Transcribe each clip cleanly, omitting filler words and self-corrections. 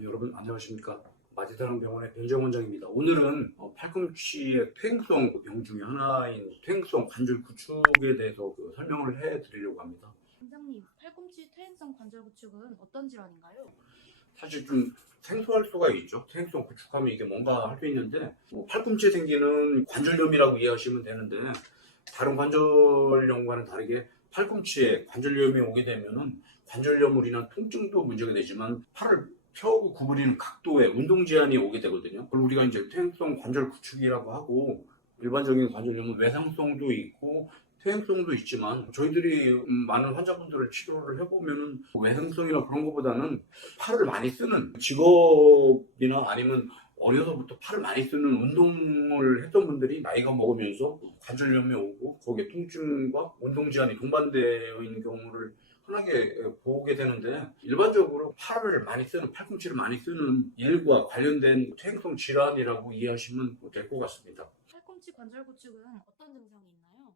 여러분 안녕하십니까. 마디사랑병원의 변희정 원장입니다. 오늘은 팔꿈치의 퇴행성 병 중에 하나인 퇴행성 관절 구축에 대해서 설명을 해드리려고 합니다. 원장님, 팔꿈치 퇴행성 관절 구축은 어떤 질환인가요? 사실 좀 생소할 수가 있죠. 퇴행성 구축하면 이게 뭔가 할 수 있는데 팔꿈치에 생기는 관절염이라고 이해하시면 되는데, 다른 관절염과는 다르게 팔꿈치에 관절염이 오게 되면은 관절염으로 인한 통증도 문제가 되지만 팔을 펴고 구부리는 각도에 운동 제한이 오게 되거든요. 그걸 우리가 이제 퇴행성 관절 구축이라고 하고, 일반적인 관절염은 외상성도 있고 퇴행성도 있지만, 저희들이 많은 환자분들을 치료를 해보면은 외상성이나 그런 것보다는 팔을 많이 쓰는 직업이나 아니면 어려서부터 팔을 많이 쓰는 운동을 했던 분들이 나이가 먹으면서 관절염이 오고 거기에 통증과 운동 제한이 동반되어 있는 경우를 흔하게 보게 되는데, 일반적으로 팔을 많이 쓰는, 팔꿈치를 많이 쓰는 일과 관련된 퇴행성 질환이라고 이해하시면 될 것 같습니다. 팔꿈치 관절 구축은 어떤 증상이 있나요?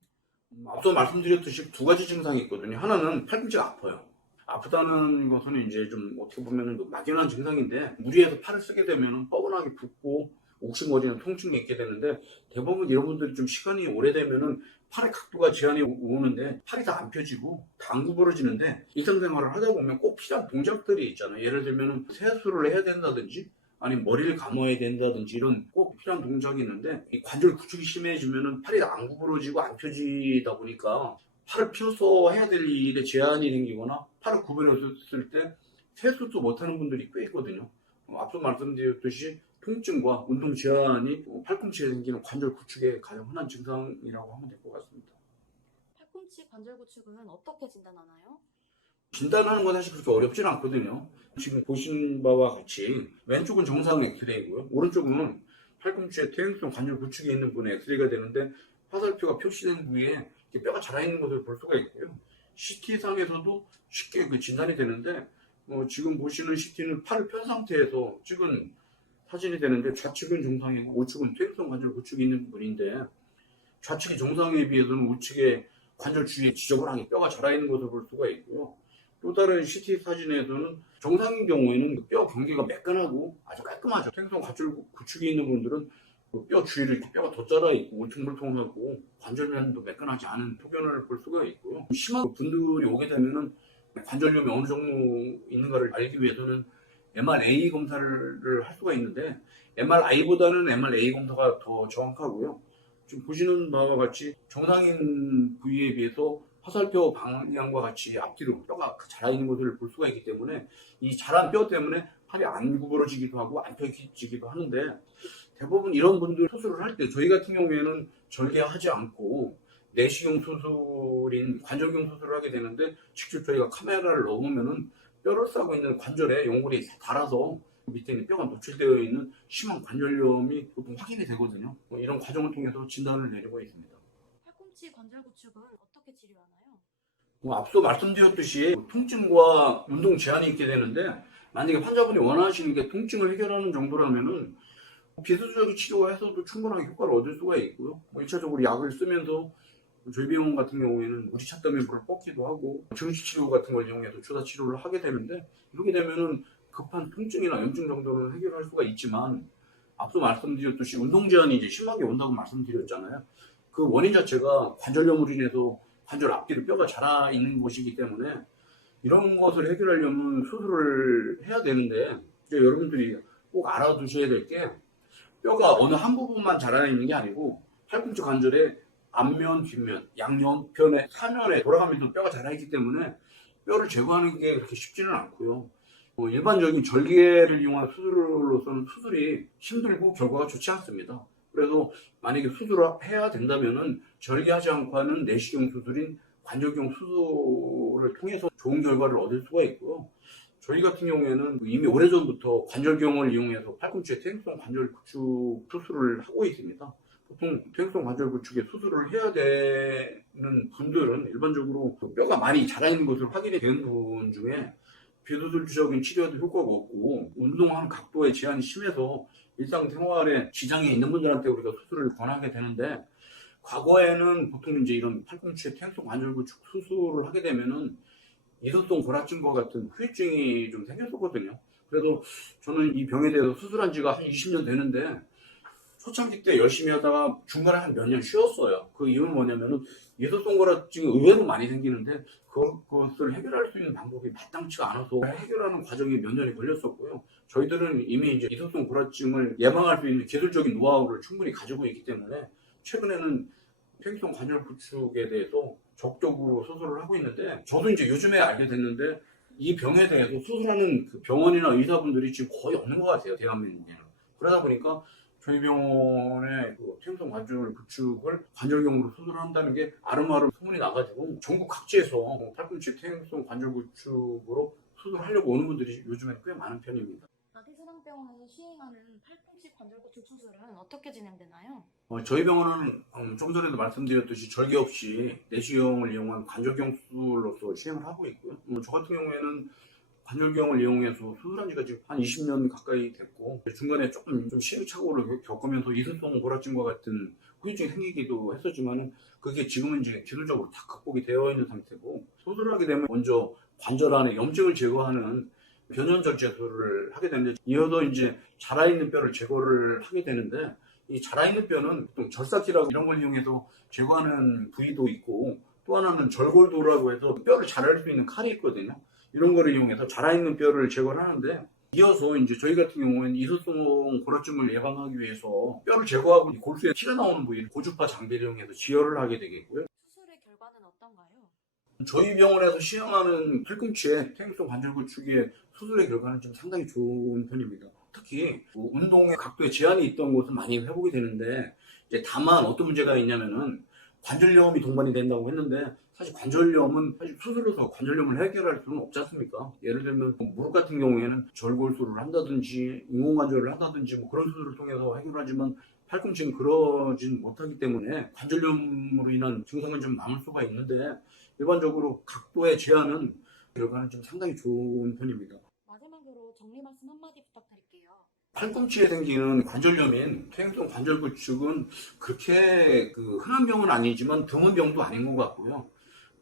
앞서 말씀드렸듯이 두 가지 증상이 있거든요. 하나는 팔꿈치가 아파요. 아프다는 것은 이제 좀 어떻게 보면 막연한 증상인데, 무리해서 팔을 쓰게 되면 뻐근하게 붓고 옥신거리는 통증이 있게 되는데, 대부분 이런 분들이 좀 시간이 오래되면은 팔의 각도가 제한이 오는데 팔이 다 안 펴지고 다 안 구부러지는데, 일상생활을 하다 보면 꼭 필요한 동작들이 있잖아요. 예를 들면 세수를 해야 된다든지 아니면 머리를 감아야 된다든지 이런 꼭 필요한 동작이 있는데, 이 관절 구축이 심해지면은 팔이 다 안 구부러지고 안 펴지다 보니까 팔을 펴서 해야 될 일에 제한이 생기거나 팔을 구부렸을 때 세수도 못하는 분들이 꽤 있거든요. 앞서 말씀드렸듯이 통증과 운동 제한이 팔꿈치에 생기는 관절 구축의 가장 흔한 증상이라고 하면 될 것 같습니다. 팔꿈치 관절 구축은 어떻게 진단하나요? 진단하는 건 사실 그렇게 어렵지는 않거든요. 지금 보신 바와 같이 왼쪽은 정상 엑스레이고요. 오른쪽은 팔꿈치에 퇴행성 관절 구축이 있는 분의 엑스레이가 되는데, 화살표가 표시된 부위에 뼈가 자라 있는 것을 볼 수가 있고요. CT상에서도 쉽게 진단이 되는데, 지금 보시는 CT는 팔을 편 상태에서 찍은 사진이 되는데, 좌측은 정상이고 우측은 퇴행성 관절 구축이 있는 분인데, 좌측이 정상에 비해서는 우측에 관절 주위에 지저분하게 뼈가 자라 있는 것을 볼 수가 있고요. 또 다른 CT 사진에서는 정상인 경우에는 뼈 경계가 매끈하고 아주 깔끔하죠. 퇴행성 관절 구축이 있는 분들은 뼈 주위를 이렇게 뼈가 더 자라 있고 울퉁불퉁하고 관절면도 매끈하지 않은 소견을 볼 수가 있고요. 심한 분들이 오게 되면은 관절염이 어느 정도 있는가를 알기 위해서는 MRA 검사를 할 수가 있는데, MRI보다는 MRA 검사가 더 정확하고요. 지금 보시는 바와 같이 정상인 부위에 비해서 화살표 방향과 같이 앞뒤로 뼈가 자라 있는 것을 볼 수가 있기 때문에, 이 자란 뼈 때문에 팔이 안 구부러지기도 하고 안 펴지기도 하는데, 대부분 이런 분들 수술을 할 때 저희 같은 경우에는 절개하지 않고 내시경 수술인 관절경 수술을 하게 되는데, 직접 저희가 카메라를 넣으면은 뼈를 싸고 있는 관절에 연골이 닳아서 밑에 있는 뼈가 노출되어 있는 심한 관절염이 보통 확인이 되거든요. 이런 과정을 통해서 진단을 내리고 있습니다. 팔꿈치 관절 구축은 어떻게 치료하나요? 앞서 말씀드렸듯이 통증과 운동 제한이 있게 되는데, 만약에 환자분이 원하시는 게 통증을 해결하는 정도라면은 비수술적인 치료에서도 충분하게 효과를 얻을 수가 있고요. 1차적으로 약을 쓰면서 저희 병원 같은 경우에는 우지차 때문에 물을 뻗기도 하고 증시치료 같은 걸 이용해서 주사 치료를 하게 되는데, 이렇게 되면은 급한 통증이나 염증 정도는 해결할 수가 있지만, 앞서 말씀드렸듯이 운동 제한이 이제 심하게 온다고 말씀드렸잖아요. 그 원인 자체가 관절염으로 인해서 관절 앞뒤로 뼈가 자라 있는 것이기 때문에, 이런 것을 해결하려면 수술을 해야 되는데, 이제 여러분들이 꼭 알아두셔야 될 게, 뼈가 어느 한 부분만 자라 있는 게 아니고 팔꿈치 관절의 앞면, 뒷면, 양면편에, 사면에 돌아가면서 뼈가 자라 있기 때문에 뼈를 제거하는 게 그렇게 쉽지는 않고요. 일반적인 절개를 이용한 수술로서는 수술이 힘들고 결과가 좋지 않습니다. 그래서 만약에 수술을 해야 된다면은 절개하지 않고 하는 내시경 수술인 관절경 수술을 통해서 좋은 결과를 얻을 수가 있고요. 저희 같은 경우에는 이미 오래전부터 관절경을 이용해서 팔꿈치에 퇴행성 관절 구축 수술을 하고 있습니다. 보통 퇴행성 관절 구축에 수술을 해야 되는 분들은 일반적으로 뼈가 많이 자라있는 것으로 확인이 되는 분 중에 비수술적인 치료에도 효과가 없고 운동하는 각도에 제한이 심해서 일상생활에 지장이 있는 분들한테 우리가 수술을 권하게 되는데, 과거에는 보통 이제 이런 팔꿈치에 퇴행성 관절 구축 수술을 하게 되면은 이소성 골화증과 같은 후유증이 좀 생겼었거든요. 그래도 저는 이 병에 대해서 수술한 지가 한 20년 되는데 초창기 때 열심히 하다가 중간에 한 몇 년 쉬었어요. 그 이유는 뭐냐면은 이소성 골화증이 의외로 많이 생기는데 그것을 해결할 수 있는 방법이 마땅치가 않아서 해결하는 과정이 몇 년이 걸렸었고요. 저희들은 이미 이제 이소성 골화증을 예방할 수 있는 기술적인 노하우를 충분히 가지고 있기 때문에 최근에는 퇴행성 관절 구축에 대해서 적극적으로 수술을 하고 있는데, 저도 이제 요즘에 알게 됐는데 이 병에 대해서 수술하는 그 병원이나 의사분들이 지금 거의 없는 것 같아요, 대한민국에는. 그러다 보니까 저희 병원의 그 퇴행성 관절 구축을 관절경으로 수술한다는 게 아름아름 소문이 나가지고 전국 각지에서 팔꿈치 퇴행성 관절 구축으로 수술하려고 오는 분들이 요즘에 꽤 많은 편입니다. 아기사랑병원에서 시행하는 팔꿈치 관절 구축 수술은 어떻게 진행되나요? 저희 병원은 좀 전에도 말씀드렸듯이 절개 없이 내시경을 이용한 관절경 수술로서 시행을 하고 있고요. 저 같은 경우에는 관절경을 이용해서 수술한 지가 지금 한 20년 가까이 됐고, 중간에 조금 좀 시행착오를 겪으면서 이소성 골화증과 같은 후유증이 생기기도 했었지만 그게 지금은 이제 기술적으로 다 극복이 되어 있는 상태고, 수술을 하게 되면 먼저 관절 안에 염증을 제거하는 변연절 제술을 하게 되는데, 이어서 이제 자라있는 뼈를 제거를 하게 되는데, 이 자라있는 뼈는 보통 절삭기라고 이런 걸 이용해서 제거하는 부위도 있고, 또 하나는 절골도라고 해서 뼈를 자를 수 있는 칼이 있거든요. 이런 거를 이용해서 자라있는 뼈를 제거를 하는데, 이어서 이제 저희 같은 경우에는 이소성 골화증을 예방하기 위해서 뼈를 제거하고 골수에 피가 나오는 부위를 고주파 장비를 이용해서 지혈을 하게 되겠고요. 수술의 결과는 어떤가요? 저희 병원에서 시행하는 팔꿈치에 퇴행성 관절 구축의 수술의 결과는 좀 상당히 좋은 편입니다. 특히 운동의 각도에 제한이 있던 것은 많이 회복이 되는데, 이제 다만 어떤 문제가 있냐면은 관절염이 동반이 된다고 했는데, 사실 관절염은 사실 수술로서 관절염을 해결할 수는 없지 않습니까? 예를 들면 무릎 같은 경우에는 절골수를 한다든지 인공관절을 한다든지 뭐 그런 수술을 통해서 해결하지만, 팔꿈치는 그러진 못하기 때문에 관절염으로 인한 증상은 좀 남을 수가 있는데, 일반적으로 각도의 제한은 결과는 좀 상당히 좋은 편입니다. 마지막으로 정리 말씀 한마디 부탁드릴게요. 팔꿈치에 생기는 관절염인 퇴행성 관절 구축은 그렇게 흔한 병은 아니지만 드문 병도 아닌 것 같고요.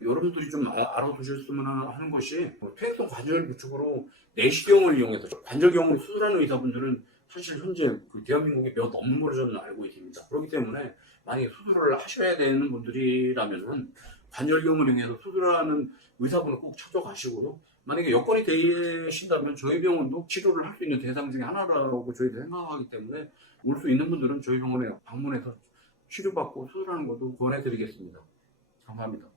여러분들이 좀 알아두셨으면 하는 것이, 퇴행성 관절 구축으로 내시경을 이용해서 관절경을 수술하는 의사분들은 사실 현재 대한민국에 몇 없는 걸로 저는 알고 있습니다. 그렇기 때문에 만약에 수술을 하셔야 되는 분들이라면은 관절경을 이용해서 수술하는 의사분을 꼭 찾아가시고요. 만약에 여건이 되신다면 저희 병원도 치료를 할 수 있는 대상 중에 하나라고 저희도 생각하기 때문에 올 수 있는 분들은 저희 병원에 방문해서 치료받고 수술하는 것도 권해드리겠습니다. 감사합니다.